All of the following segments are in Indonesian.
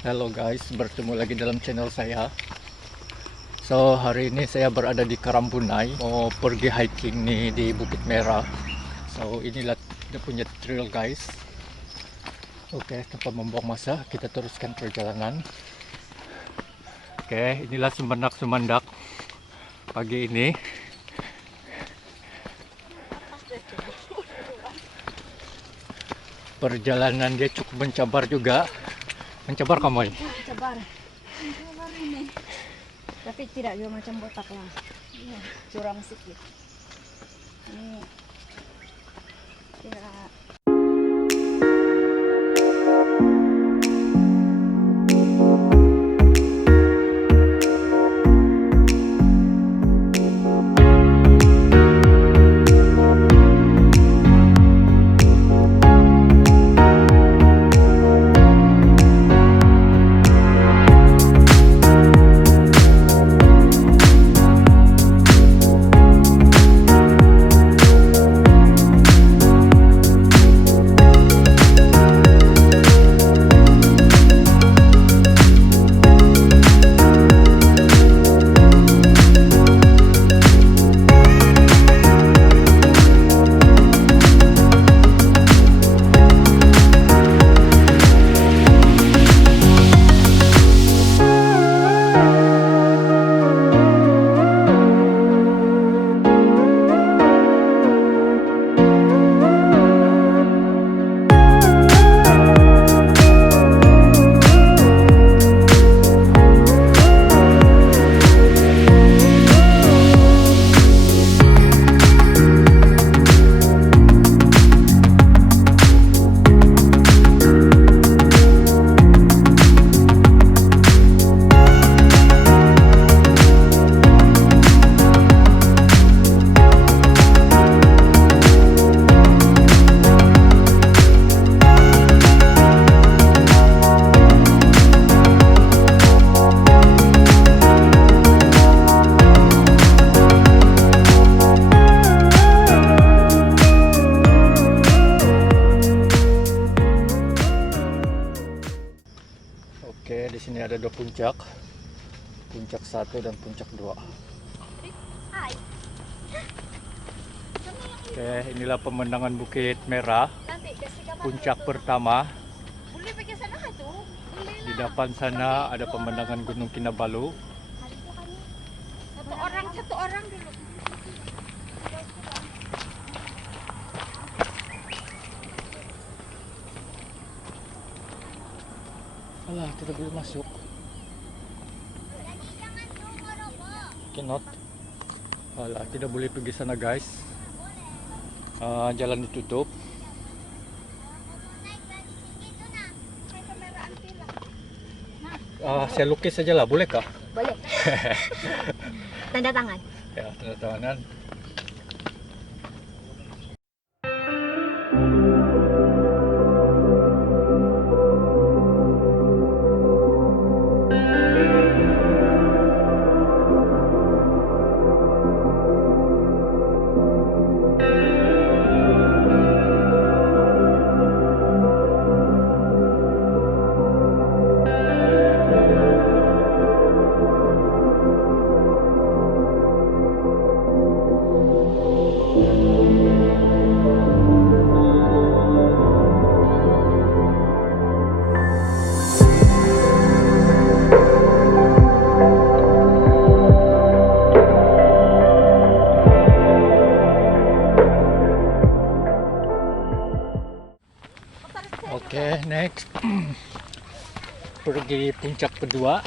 Halo guys, bertemu lagi dalam channel saya. So hari ini saya berada di Karambunai, mau pergi hiking nih di Bukit Merah. So inilah dia punya trail guys. Oke, tanpa membuang masa kita teruskan perjalanan. Oke, inilah semendak-semendak pagi ini. Perjalanan dia cukup mencabar juga. Mencabar kamu ini? Mencabar ini. Tapi tidak juga macam botak lah. Ini curam sedikit. Ini tidak. Oke, di sini ada dua puncak. Puncak 1 dan puncak 2. Oke, inilah pemandangan Bukit Merah. Puncak pertama. Di depan sana ada pemandangan Gunung Kinabalu. Satu orang dulu. Alah, tidak boleh masuk. Cannot. Alah, tidak boleh pergi sana guys. Jalan ditutup. Saya lukis saja lah, boleh kah? Boleh. Tanda tangan. Ya, tanda tangan. Oke, next. Pergi puncak kedua.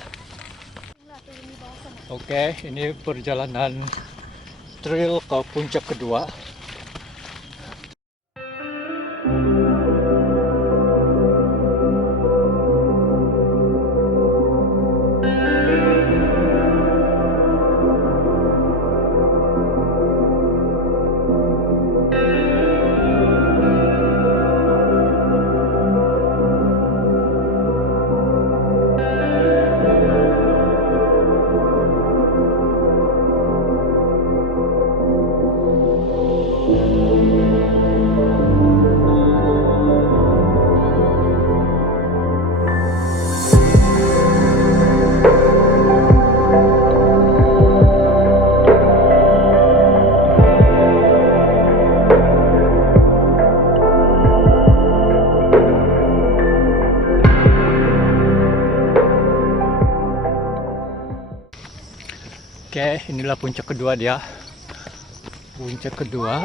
Oke, ini perjalanan trail ke puncak kedua. Oke, inilah puncak kedua dia. Puncak kedua.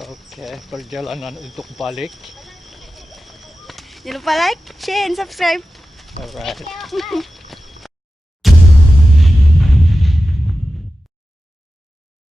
Oke, perjalanan untuk balik. Jangan lupa like, share, and subscribe. Alright.